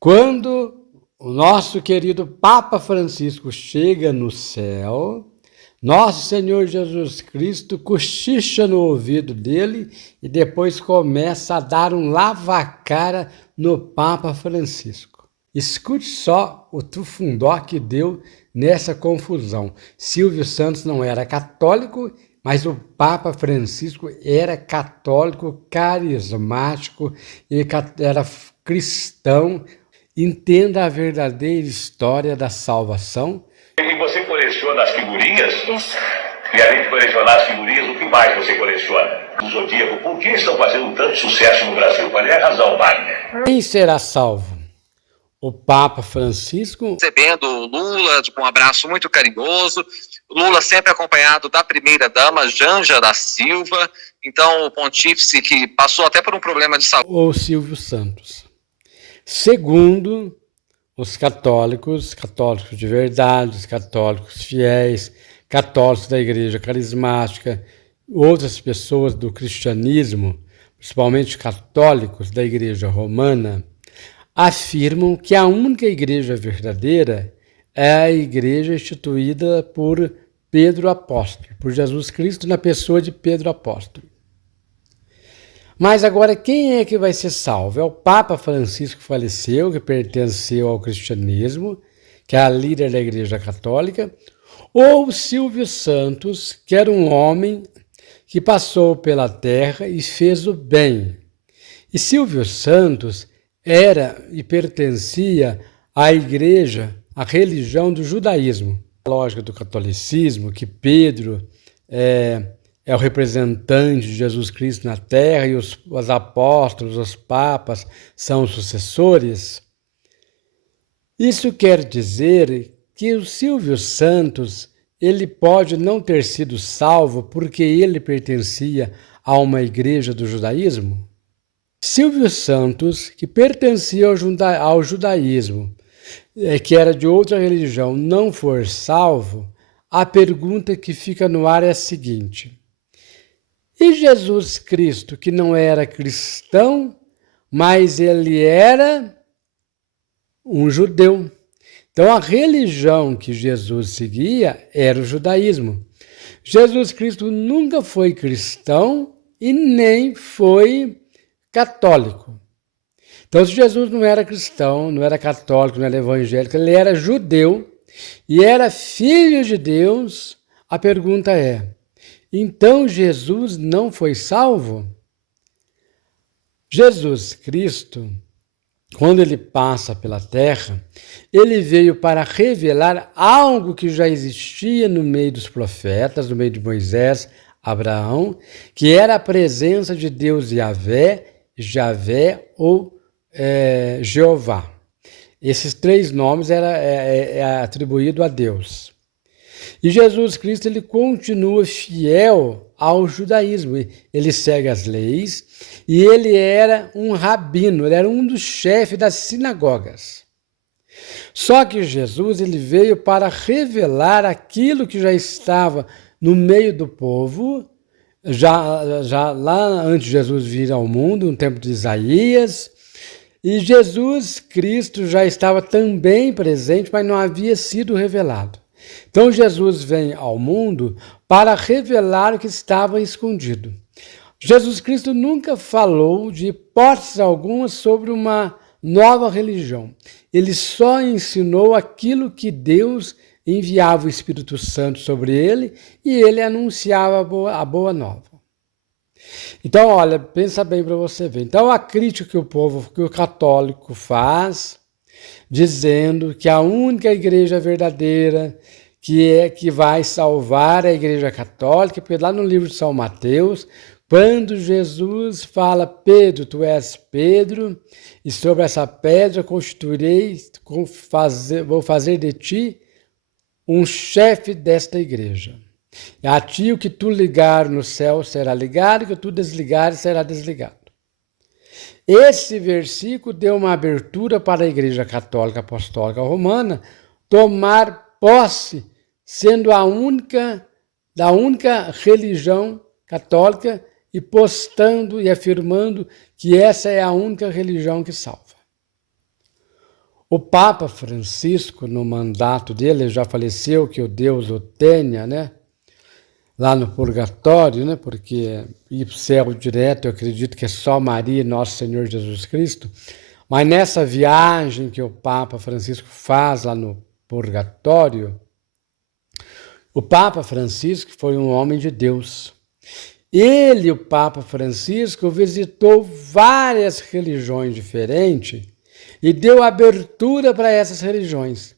Quando o nosso querido Papa Francisco chega no céu, nosso Senhor Jesus Cristo cochicha no ouvido dele e depois começa a dar um lava-cara no Papa Francisco. Escute só o tufundó que deu nessa confusão. Silvio Santos não era católico, mas o Papa Francisco era católico, carismático e era cristão. Entenda a verdadeira história da salvação. E você coleciona as figurinhas? Isso. E além de colecionar as figurinhas, o que mais você coleciona? O Zodíaco, por que estão fazendo tanto sucesso no Brasil? Qual é a razão, Wagner? Quem será salvo? O Papa Francisco? Recebendo Lula com um abraço muito carinhoso, Lula sempre acompanhado da primeira-dama, Janja da Silva, então o pontífice que passou até por um problema de saúde. Ou Silvio Santos. Segundo os católicos de verdade, os católicos fiéis, católicos da Igreja Carismática, outras pessoas do cristianismo, principalmente católicos da Igreja Romana, afirmam que a única igreja verdadeira é a igreja instituída por Pedro Apóstolo, por Jesus Cristo na pessoa de Pedro Apóstolo. Mas agora, quem é que vai ser salvo? É o Papa Francisco que faleceu, que pertenceu ao cristianismo, que é a líder da Igreja Católica, ou o Silvio Santos, que era um homem que passou pela terra e fez o bem. E Silvio Santos era e pertencia à igreja, à religião do judaísmo. A lógica do catolicismo, que Pedro é o representante de Jesus Cristo na terra e os apóstolos, os papas, são os sucessores. Isso quer dizer que o Silvio Santos, ele pode não ter sido salvo porque ele pertencia a uma igreja do judaísmo? Silvio Santos, que pertencia ao judaísmo, que era de outra religião, não for salvo, a pergunta que fica no ar é a seguinte: e Jesus Cristo, que não era cristão, mas ele era um judeu? Então, a religião que Jesus seguia era o judaísmo. Jesus Cristo nunca foi cristão e nem foi católico. Então, se Jesus não era cristão, não era católico, não era evangélico, ele era judeu e era filho de Deus, a pergunta é: então Jesus não foi salvo? Jesus Cristo, quando ele passa pela terra, ele veio para revelar algo que já existia no meio dos profetas, no meio de Moisés, Abraão, que era a presença de Deus Javé ou Jeová. Esses três nomes é atribuído a Deus. E Jesus Cristo, ele continua fiel ao judaísmo, ele segue as leis e ele era um rabino, ele era um dos chefes das sinagogas. Só que Jesus, ele veio para revelar aquilo que já estava no meio do povo, já lá antes de Jesus vir ao mundo, no tempo de Isaías, e Jesus Cristo já estava também presente, mas não havia sido revelado. Então Jesus vem ao mundo para revelar o que estava escondido. Jesus Cristo nunca falou de hipótese alguma sobre uma nova religião. Ele só ensinou aquilo que Deus enviava o Espírito Santo sobre ele e ele anunciava a boa nova. Então, olha, pensa bem para você ver. Então, a crítica que o católico faz, dizendo que a única igreja verdadeira que vai salvar a Igreja Católica, porque lá no livro de São Mateus, quando Jesus fala: Pedro, tu és Pedro, e sobre essa pedra constituirei, vou fazer de ti um chefe desta igreja. A ti o que tu ligar no céu será ligado, e o que tu desligar será desligado. Esse versículo deu uma abertura para a Igreja Católica Apostólica Romana tomar posse, sendo da única religião católica e postando e afirmando que essa é a única religião que salva. O Papa Francisco, no mandato dele, ele já faleceu, que o Deus o tenha, né? Lá no purgatório, né? Porque ir para o céu direto, eu acredito que é só Maria e Nosso Senhor Jesus Cristo. Mas nessa viagem que o Papa Francisco faz lá no purgatório, o Papa Francisco foi um homem de Deus. Ele, o Papa Francisco, visitou várias religiões diferentes e deu abertura para essas religiões.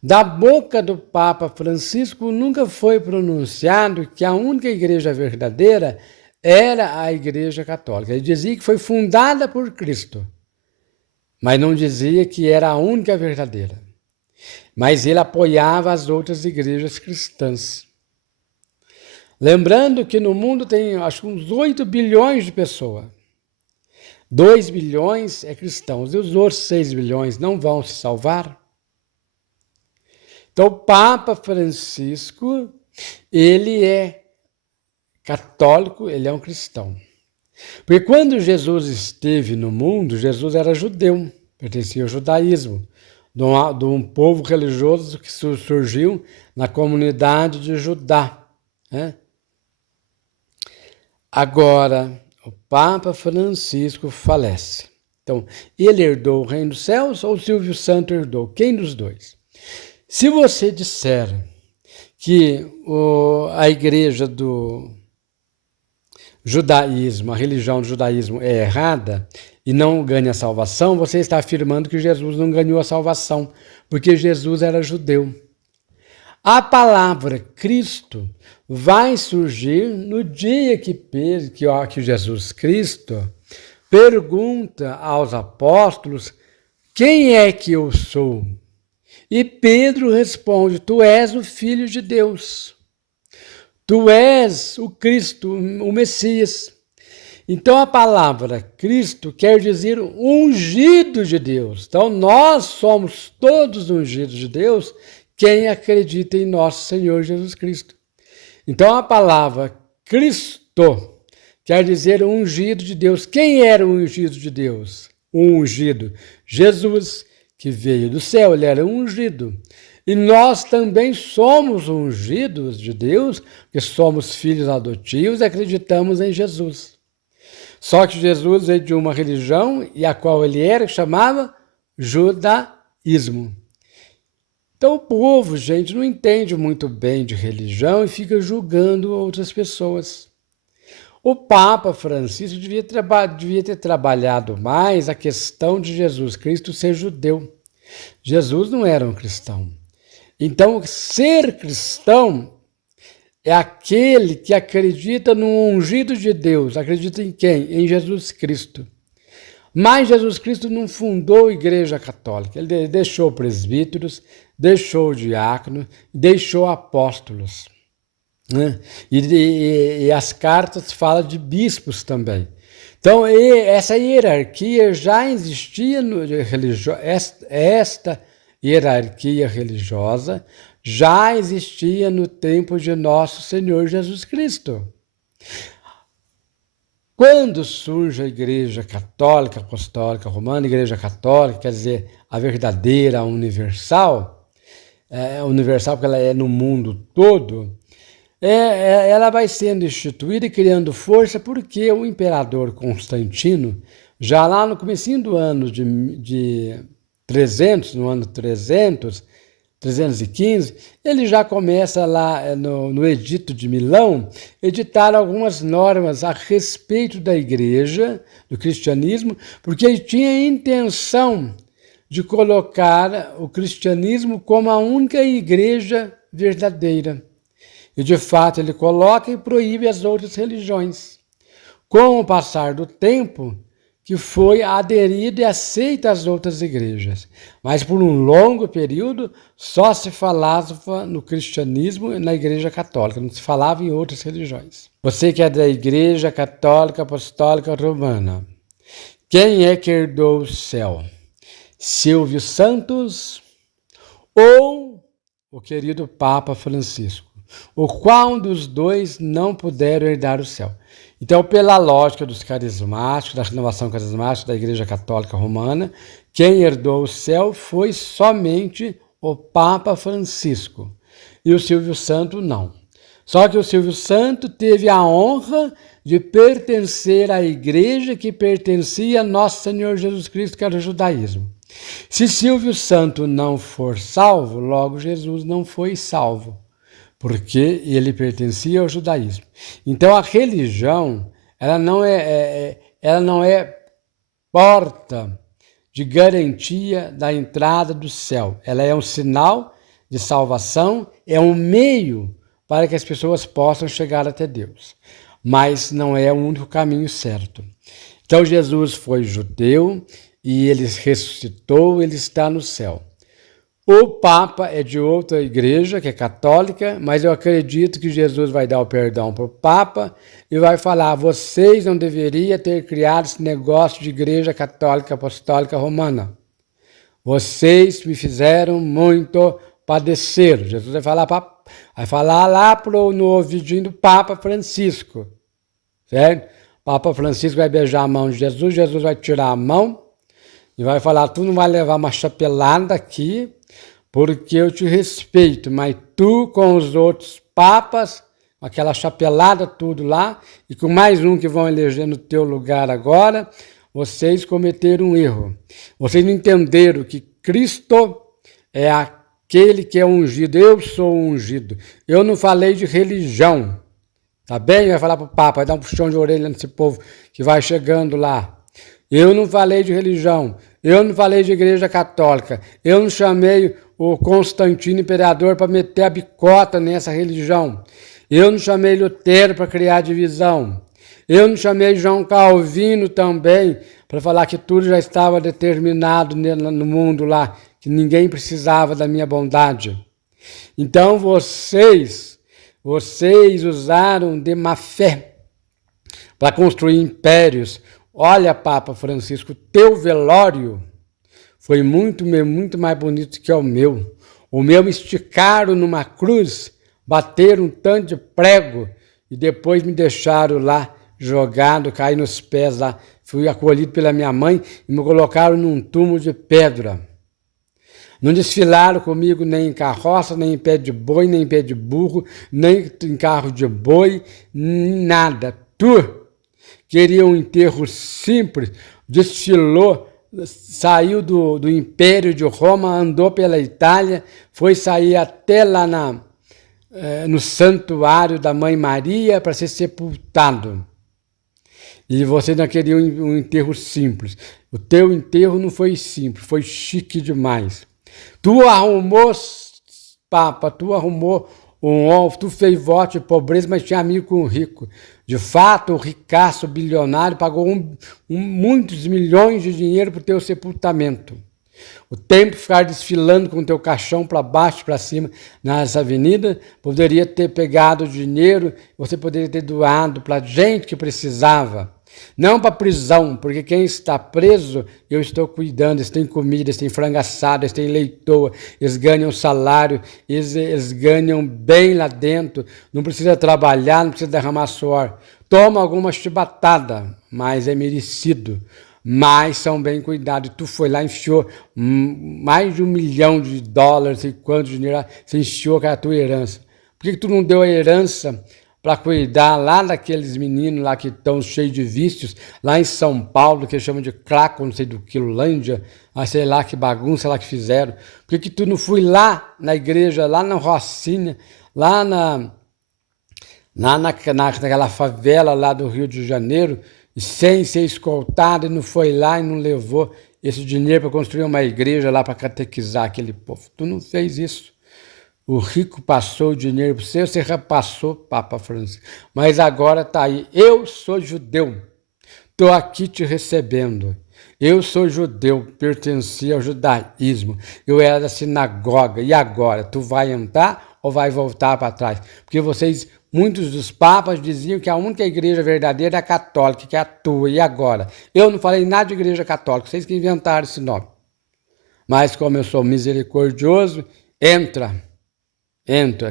Da boca do Papa Francisco nunca foi pronunciado que a única igreja verdadeira era a Igreja Católica. Ele dizia que foi fundada por Cristo, mas não dizia que era a única verdadeira. Mas ele apoiava as outras igrejas cristãs. Lembrando que no mundo tem, acho que uns 8 bilhões de pessoas. 2 bilhões é cristãos, e os outros 6 bilhões não vão se salvar? Então, o Papa Francisco, ele é católico, ele é um cristão. Porque quando Jesus esteve no mundo, Jesus era judeu, pertencia ao judaísmo, de um povo religioso que surgiu na comunidade de Judá, né? Agora, o Papa Francisco falece. Então, ele herdou o reino dos céus ou Silvio Santos herdou? Quem dos dois? Se você disser que a igreja do judaísmo, a religião do judaísmo é errada e não ganha salvação, você está afirmando que Jesus não ganhou a salvação, porque Jesus era judeu. A palavra Cristo vai surgir no dia que Jesus Cristo pergunta aos apóstolos: quem é que eu sou? E Pedro responde: tu és o Filho de Deus. Tu és o Cristo, o Messias. Então a palavra Cristo quer dizer ungido de Deus. Então nós somos todos ungidos de Deus, quem acredita em nosso Senhor Jesus Cristo. Então a palavra Cristo quer dizer ungido de Deus. Quem era o ungido de Deus? O ungido, Jesus, que veio do céu, ele era ungido. E nós também somos ungidos de Deus, porque somos filhos adotivos e acreditamos em Jesus. Só que Jesus veio de uma religião, e a qual ele era, que chamava judaísmo. Então o povo, gente, não entende muito bem de religião e fica julgando outras pessoas. O Papa Francisco devia ter trabalhado mais a questão de Jesus Cristo ser judeu. Jesus não era um cristão. Então, ser cristão é aquele que acredita no ungido de Deus. Acredita em quem? Em Jesus Cristo. Mas Jesus Cristo não fundou a Igreja Católica. Ele deixou presbíteros, deixou diáconos, deixou apóstolos. Né? E as cartas falam de bispos também. Então, essa hierarquia já existia, esta hierarquia religiosa já existia no tempo de nosso Senhor Jesus Cristo. Quando surge a Igreja Católica, Apostólica Romana, Igreja Católica, quer dizer, a verdadeira, a universal, universal porque ela é no mundo todo, ela vai sendo instituída e criando força porque o imperador Constantino, já lá no comecinho do ano de 300, no ano 315, ele já começa lá no Edito de Milão, editar algumas normas a respeito da igreja, do cristianismo, porque ele tinha a intenção de colocar o cristianismo como a única igreja verdadeira. E, de fato, ele coloca e proíbe as outras religiões. Com o passar do tempo, que foi aderido e aceita as outras igrejas. Mas, por um longo período, só se falava no cristianismo e na Igreja Católica, não se falava em outras religiões. Você que é da Igreja Católica Apostólica Romana, quem é que herdou o céu? Silvio Santos ou o querido Papa Francisco? O qual dos dois não puderam herdar o céu? Então, pela lógica dos carismáticos, da renovação carismática da Igreja Católica Romana, Quem herdou o céu foi somente o Papa Francisco. E o Silvio Santo não. Só que o Silvio Santo teve a honra de pertencer à igreja que pertencia a Nosso Senhor Jesus Cristo, que era o judaísmo. Se Silvio Santo não for salvo, logo Jesus não foi salvo, porque ele pertencia ao judaísmo. Então a religião, ela não é porta de garantia da entrada do céu. Ela é um sinal de salvação, é um meio para que as pessoas possam chegar até Deus. Mas não é o único caminho certo. Então Jesus foi judeu e ele ressuscitou, ele está no céu. O Papa é de outra igreja, que é católica, mas eu acredito que Jesus vai dar o perdão para o Papa e vai falar: vocês não deveriam ter criado esse negócio de igreja católica apostólica romana. Vocês me fizeram muito padecer. Jesus vai falar lá no ouvidinho do Papa Francisco. Certo? O Papa Francisco vai beijar a mão de Jesus, Jesus vai tirar a mão e vai falar: tu não vai levar uma chapelada aqui, porque eu te respeito, mas tu com os outros papas, aquela chapelada tudo lá, e com mais um que vão eleger no teu lugar agora, vocês cometeram um erro. Vocês não entenderam que Cristo é aquele que é ungido. Eu sou ungido. Eu não falei de religião. Tá bem? Vai falar para o Papa, vai dar um puxão de orelha nesse povo que vai chegando lá. Eu não falei de religião. Eu não falei de igreja católica. Eu não chamei o Constantino imperador para meter a bicota nessa religião. Eu não chamei Lutero para criar divisão. Eu não chamei João Calvino também para falar que tudo já estava determinado no mundo lá, que ninguém precisava da minha bondade. Então vocês usaram de má fé para construir impérios. Olha, Papa Francisco, teu velório foi muito mais bonito que o meu. O meu me esticaram numa cruz, bateram um tanto de prego e depois me deixaram lá jogado, caí nos pés lá. Fui acolhido pela minha mãe e me colocaram num túmulo de pedra. Não desfilaram comigo nem em carroça, nem em pé de boi, nem em pé de burro, nem em carro de boi, nada. Tu queria um enterro simples, desfilou, saiu do Império de Roma, andou pela Itália, foi sair até lá no santuário da Mãe Maria para ser sepultado. E você não queria um enterro simples. O teu enterro não foi simples, foi chique demais. Tu arrumou, Papa, tu arrumou tu fez voto de pobreza, mas tinha amigo com rico. De fato, o ricaço bilionário pagou muitos milhões de dinheiro para o teu sepultamento. O tempo ficar desfilando com o teu caixão para baixo, para cima, nas avenidas, poderia ter pegado o dinheiro, você poderia ter doado para gente que precisava. Não para prisão, porque quem está preso, eu estou cuidando, eles têm comida, eles têm frango assado, eles têm leitoa, eles ganham salário, eles ganham bem lá dentro, não precisa trabalhar, não precisa derramar suor. Toma alguma chibatada, mas é merecido. Mas são bem cuidados. Tu foi lá e enfiou mais de $1 milhão, sei quanto dinheiro, você enfiou com a tua herança. Por que tu não deu a herança para cuidar lá daqueles meninos lá que estão cheios de vícios, lá em São Paulo, que eles chamam de craco, não sei do Quilolândia, sei lá que bagunça lá que fizeram. Por que tu não foi lá na igreja, lá na Rocinha, lá naquela favela lá do Rio de Janeiro, sem ser escoltado, e não foi lá e não levou esse dinheiro para construir uma igreja lá para catequizar aquele povo? Tu não fez isso. O rico passou o dinheiro para você repassou, Papa Francisco. Mas agora está aí. Eu sou judeu. Estou aqui te recebendo. Eu sou judeu, pertencia ao judaísmo. Eu era da sinagoga. E agora? Tu vai entrar ou vai voltar para trás? Porque muitos dos papas diziam que a única igreja verdadeira é a católica, que é a tua. E agora? Eu não falei nada de igreja católica. Vocês que inventaram esse nome. Mas como eu sou misericordioso, entra.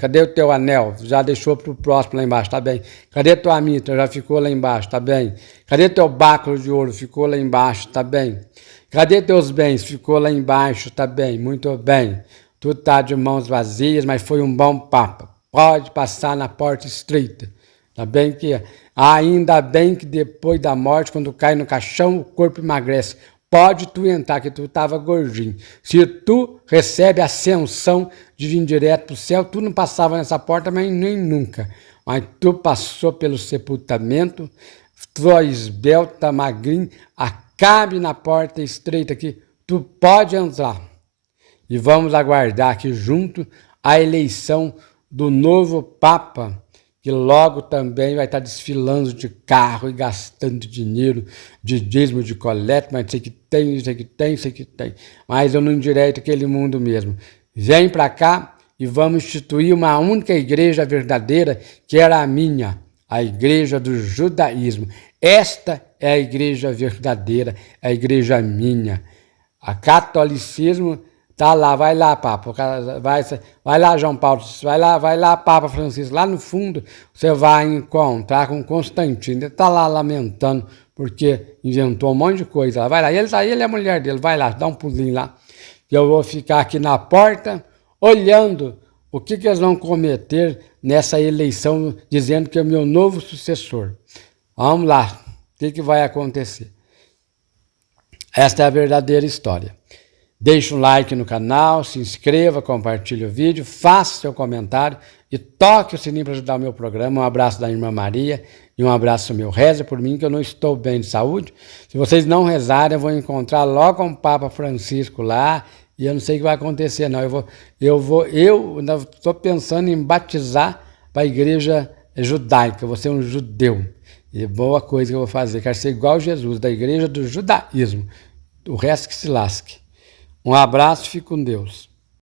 Cadê o teu anel? Já deixou para o próximo lá embaixo, tá bem. Cadê tua mitra? Já ficou lá embaixo, tá bem. Cadê teu báculo de ouro? Ficou lá embaixo, tá bem. Cadê teus bens? Ficou lá embaixo, tá bem, muito bem. Tu tá de mãos vazias, mas foi um bom papa. Pode passar na porta estreita. Ainda bem que depois da morte, quando cai no caixão, o corpo emagrece. Pode tu entrar, que tu estava gordinho. Se tu recebe a ascensão de vir direto para o céu, tu não passava nessa porta, mas nem nunca. Mas tu passou pelo sepultamento, tu é esbelta, magrinho, cabe na porta estreita aqui, tu pode entrar. E vamos aguardar aqui junto a eleição do novo Papa, que logo também vai estar desfilando de carro e gastando dinheiro de dízimo, de coleta, mas sei que tem. Mas eu não endireito aquele mundo mesmo. Vem para cá e vamos instituir uma única igreja verdadeira, que era a minha, a igreja do judaísmo. Esta é a igreja verdadeira, é a igreja minha. A catolicismo tá lá, vai lá, Papa, vai lá, João Paulo, vai lá, Papa Francisco, lá no fundo você vai encontrar com Constantino, ele tá lá lamentando porque inventou um monte de coisa, vai lá, ele é a mulher dele, vai lá, dá um pulinho lá, que eu vou ficar aqui na porta olhando o que eles vão cometer nessa eleição, dizendo que é o meu novo sucessor. Vamos lá, o que vai acontecer? Esta é a verdadeira história. Deixe um like no canal, se inscreva, compartilhe o vídeo, faça seu comentário e toque o sininho para ajudar o meu programa. Um abraço da irmã Maria e um abraço meu. Reza por mim que eu não estou bem de saúde. Se vocês não rezarem, eu vou encontrar logo com o Papa Francisco lá e eu não sei o que vai acontecer não. Eu estou pensando em batizar para a igreja judaica, eu vou ser um judeu. E boa coisa que eu vou fazer, quero ser igual Jesus, da igreja do judaísmo. O resto que se lasque. Um abraço, fique com Deus.